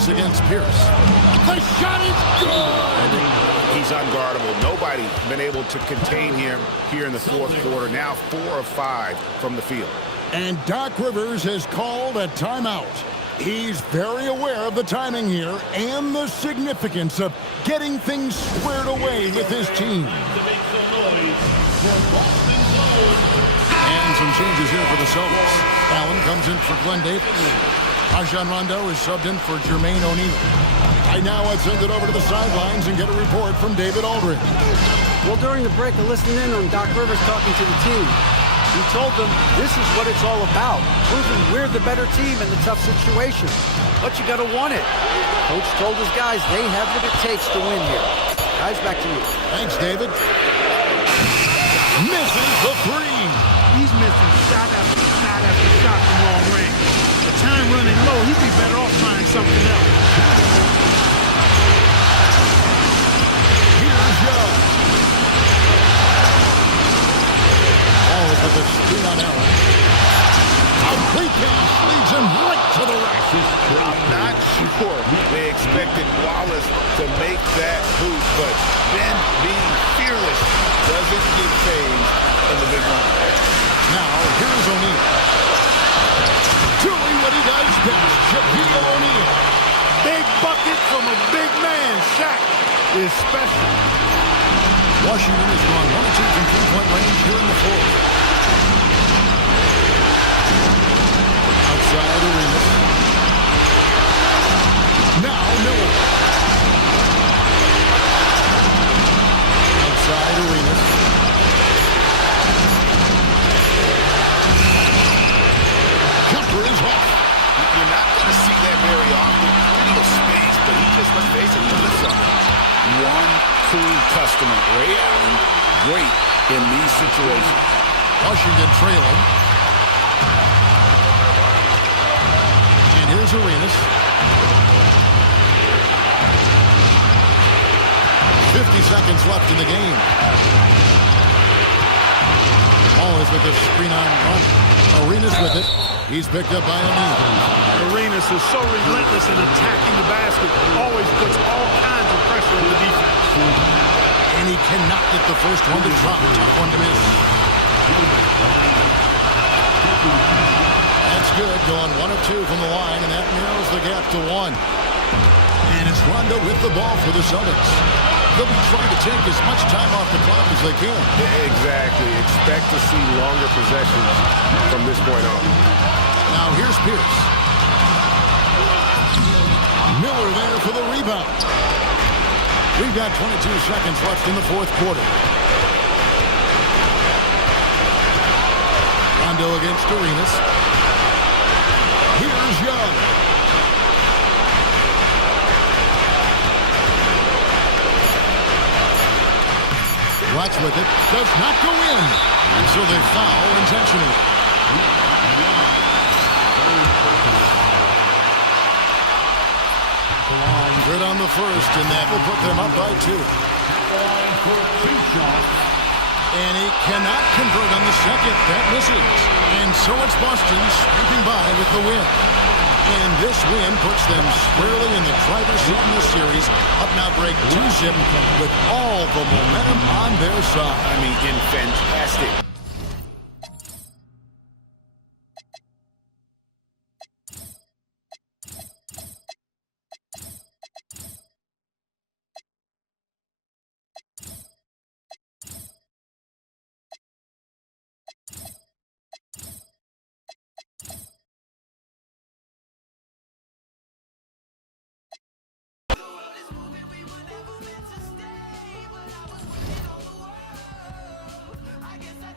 business against Pierce. The shot is good! He's unguardable. Nobody been able to contain him here in the fourth quarter. Now 4 of 5 from the field. And Doc Rivers has called a timeout. He's very aware of the timing here and the significance of getting things squared away with his team. And some changes here for the Celtics. Allen comes in for Glenn Davis. Rajon Rondo is subbed in for Jermaine O'Neal. Right now, I'd send it over to the sidelines and get a report from David Aldridge. Well, during the break, I listened in on Doc Rivers talking to the team. He told them this is what it's all about, proving we're the better team in the tough situation. But you got to want it. Coach told his guys they have what it takes to win here. Guys, back to you. Thanks, David. Misses the three. He's missing shot after shot after shot from long range. The time running low, he'd be better off trying something else. Here's Young. Ball is with the screen on Allen. A quick pass leads him right to the rack. I'm not sure they expected Wallace to make that hoop, but Ben being fearless doesn't get phased in the big run. Now, here's O'Neal. Doing what he does best, Shaquille O'Neal. Big bucket from a big man. Shaq is special. Washington has gone 1 of 2 from three-point range here in the fourth. Outside Arenas. Now Miller. Outside Arenas. Kemper is off. You're not going to see that very often. Plenty of space, but he just, let's face it, he's something. One cool customer, Ray Allen, great in these situations. Washington trailing. And here's Arenas. 50 seconds left in the game. Ball is with the screen on run. Arenas with it. He's picked up by O'Neal. Arenas is so relentless in attacking the basket. Always puts all kinds of pressure on the defense. And he cannot get the first one to drop. Tough one to miss. That's good. Going 1 of 2 from the line, and that narrows the gap to 1. And it's Rondo with the ball for the Celtics. They'll be trying to take as much time off the clock as they can. Exactly. Expect to see longer possessions from this point on. Now here's Pierce. Miller there for the rebound. We've got 22 seconds left in the fourth quarter. Rondo against Arenas. Here's Young. Watch with it. Does not go in. And so they foul intentionally. Good on the first, and that will put them up by 2. And he cannot convert on the second. That misses. And so it's Boston scraping by with the win. And this win puts them squarely in the driver's seat in the series. Up now, Greg, 2-zip with all the momentum on their side. I mean, in fantastic. I guess I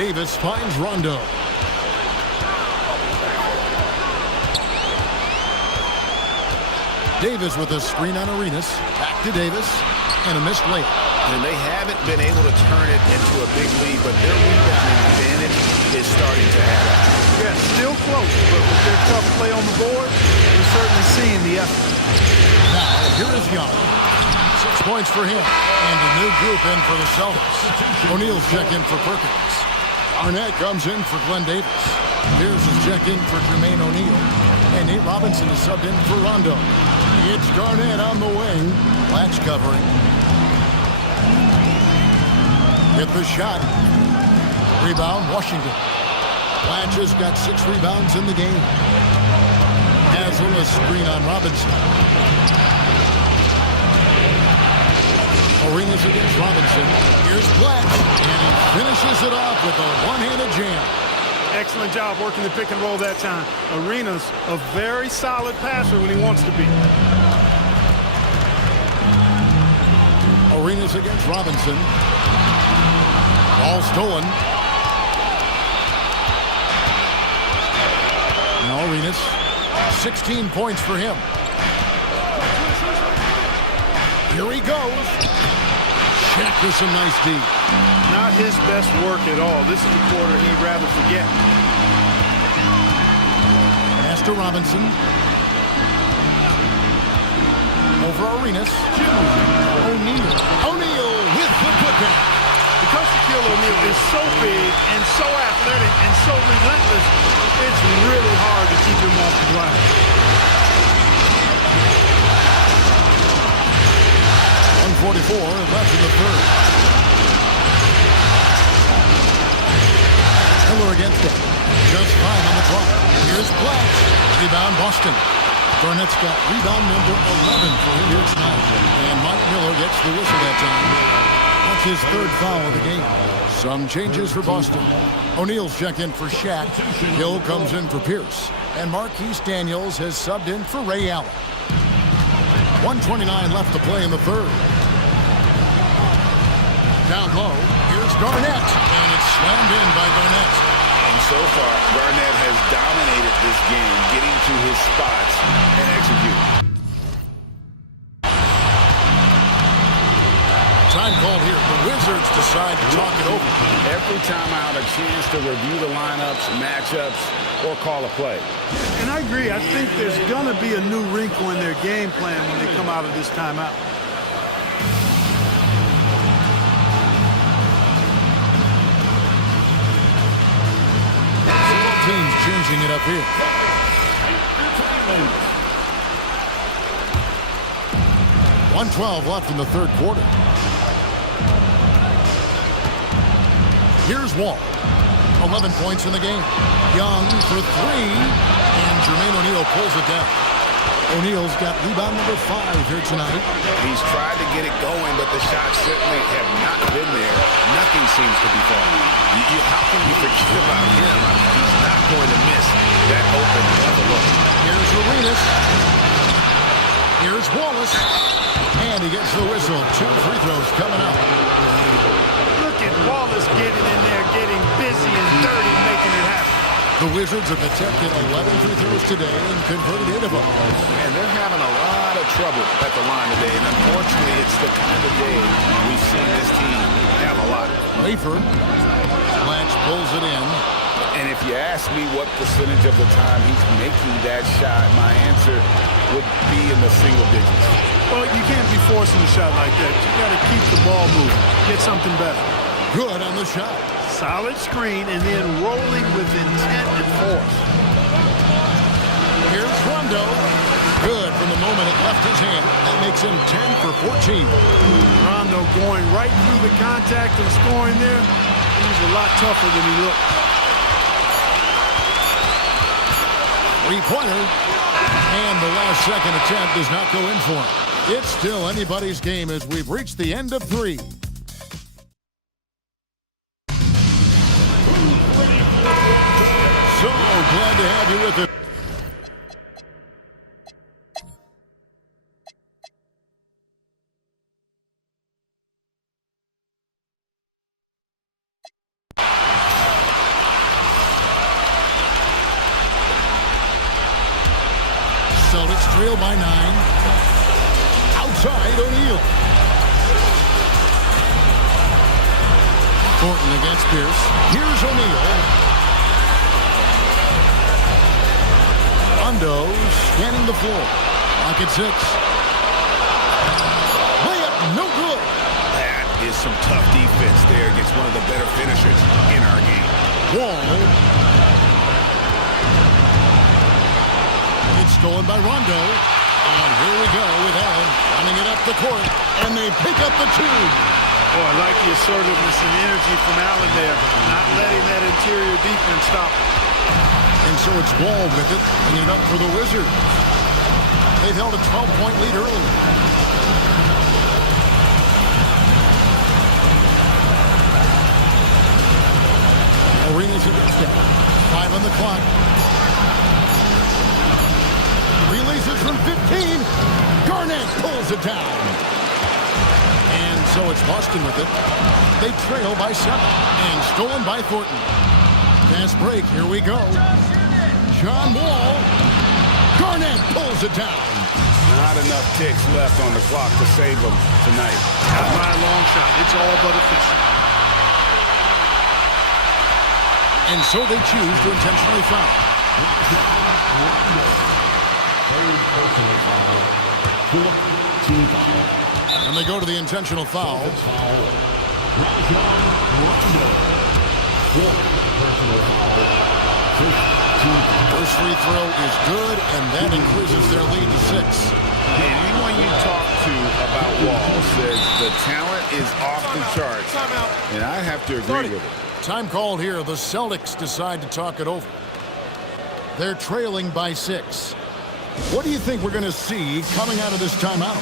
Davis finds Rondo. Davis with a screen on Arenas. Back to Davis. And a missed layup. And they haven't been able to turn it into a big lead, but their rebounding advantage is starting to add up. Yeah, still close, but with their tough play on the board, we're certainly seeing the effort. Now, here is Young. 6 points for him. And a new group in for the Celtics. O'Neal's check in for Perkins. Arnett comes in for Glenn Davis. Pierce is checked in for Jermaine O'Neal. And Nate Robinson is subbed in for Rondo. It's Garnett on the wing. Latch covering. Hit the shot. Rebound, Washington. Latch has got 6 rebounds in the game. Haslam a screen on Robinson. Arenas against Robinson. Here's Black. And he finishes it off with a one-handed jam. Excellent job working the pick and roll that time. Arenas a very solid passer when he wants to be. Arenas against Robinson. Ball stolen. Now Arenas. 16 points for him. Here he goes. Shaq with some nice D. Not his best work at all. This is the quarter he'd rather forget. Pass to Robinson. Over Arenas. O'Neal. O'Neal with the putback. Because Shaquille O'Neal is so big and so athletic and so relentless, it's really hard to keep him off the glass. 1:44 left in the third. Miller against it. Just 5 on the clock. Here's Black. Rebound Boston. Garnett's got rebound number 11 for him here tonight. And Mike Miller gets the whistle that time. That's his 3rd foul of the game. Some changes for Boston. O'Neal's checked in for Shaq. Hill comes in for Pierce. And Marquise Daniels has subbed in for Ray Allen. 1:29 left to play in the third. Down low, here's Garnett. And it's slammed in by Garnett. And so far, Garnett has dominated this game, getting to his spots and executing. Time called here. The Wizards decide to talk it over. Every time out, a chance to review the lineups, matchups, or call a play. And I agree. I think there's going to be a new wrinkle in their game plan when they come out of this timeout. Both teams changing it up here. .112 left in the third quarter. Here's Wall. 11 points in the game. Young for 3. And Jermaine O'Neal pulls it down. O'Neal's got rebound number 5 here tonight. He's tried to get it going, but the shots certainly have not been there. Nothing seems to be falling. How can you forget about him? I mean, he's not going to miss that open another look. Here's Arenas. Here's Wallace. And he gets the whistle. 2 free throws coming up. Look at Wallace getting in there, getting busy and dirty, making it happen. The Wizards have attempted 11 free throws today and converted 8 of them. And they're having a lot of trouble at the line today. And unfortunately, it's the kind of day we've seen this team have a lot. Wafer. Blanche pulls it in. And if you ask me what percentage of the time he's making that shot, my answer would be in the single digits. Well, you can't be forcing a shot like that. You got to keep the ball moving. Get something better. Good on the shot. Solid screen and then rolling with intent and force. Here's Rondo. Good from the moment it left his hand. That makes him 10 for 14. Rondo going right through the contact and scoring there. He's a lot tougher than he looked. 3-pointer. And the last second attempt does not go in for him. It's still anybody's game as we've reached the end of 3. So glad to have you with us. Celtics trail by 9. Outside O'Neal. Thornton against Pierce. Here's O'Neal. Rondo scanning the floor. Lock at 6. Layup, no good. That is some tough defense there against one of the better finishers in our game. Wall. It's stolen by Rondo. And here we go with Allen running it up the court. And they pick up the 2. Oh, I like the assertiveness and energy from Allen there. Not letting that interior defense stop him. And so it's Wall with it, bringing it up for the Wizards. They've held a 12-point lead early. Arenas against it. 5 on the clock. Releases from 15. Garnett pulls it down. And so it's Boston with it. They trail by 7. And stolen by Thornton. Fast break. Here we go. John Wall. Garnett pulls it down. Not enough ticks left on the clock to save them tonight. Not by a long shot. It's all but efficient. And so they choose to intentionally foul. And they go to the intentional foul. First free throw is good, and that increases their lead to 6. And anyone you talk to about Wall says the talent is off the charts. And I have to agree with it. Time called here. The Celtics decide to talk it over. They're trailing by 6. What do you think we're going to see coming out of this timeout?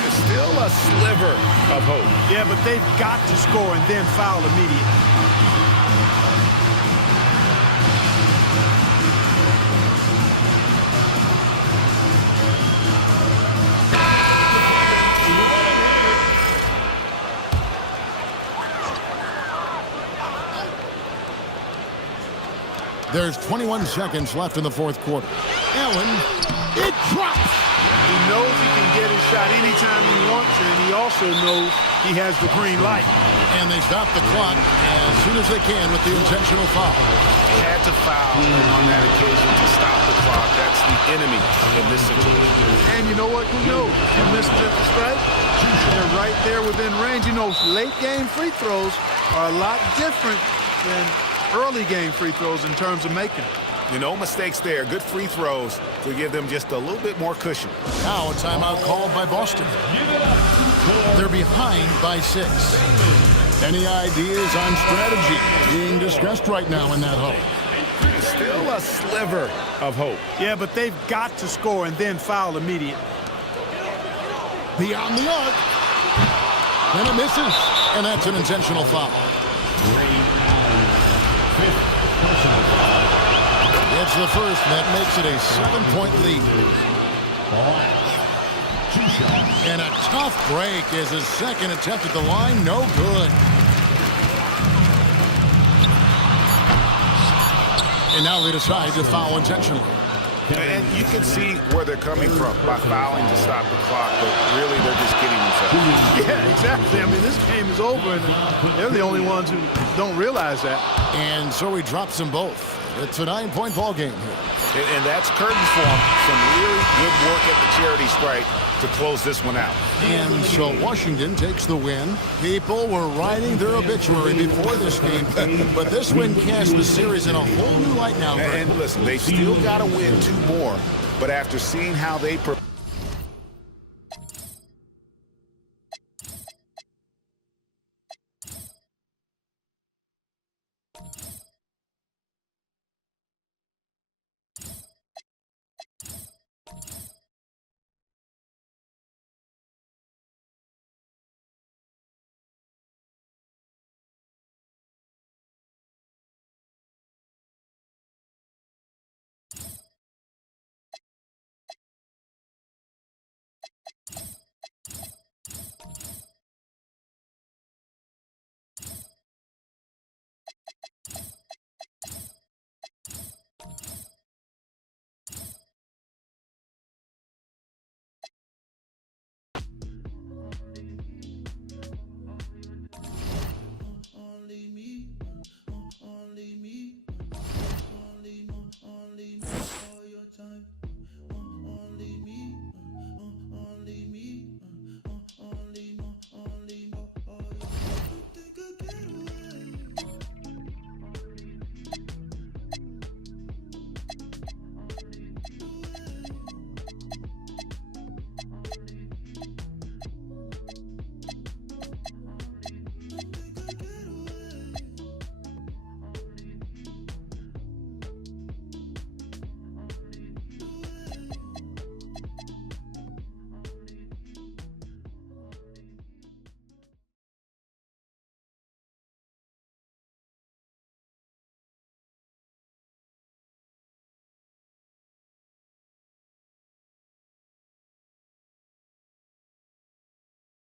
There's still a sliver of hope. Yeah, but they've got to score and then foul immediately. There's 21 seconds left in the fourth quarter. Allen, it drops. He knows he can get his shot anytime he wants, and he also knows he has the green light. And they stop the clock as soon as they can with the intentional foul. They had to foul on that occasion to stop the clock. That's the enemy in this situation. And you know what? Who knows? He misses at the strike. They're right there within range. You know, late game free throws are a lot different than early game free throws in terms of making it. You know, mistakes there. Good free throws to give them just a little bit more cushion. Now a timeout called by Boston. They're behind by 6. Any ideas on strategy being discussed right now in that huddle? There's still a sliver of hope. Yeah, but they've got to score and then foul immediately. Beyond the arc. And it misses. And that's an intentional foul. It's the first, and that makes it a 7-point lead. And a tough break as his second attempt at the line, no good. And now they decide to foul intentionally. And you can see where they're coming from by fouling to stop the clock, but really they're just kidding themselves. Yeah, exactly. I mean, this game is over, and they're the only ones who don't realize that. And so he drops them both. It's a 9-point ball game here. And that's curtains for them. Some really good work at the charity stripe to close this one out. And so Washington takes the win. People were writing their obituary before this game, but this win casts the series in a whole new light now. And listen, they still got to win 2 more, but after seeing how they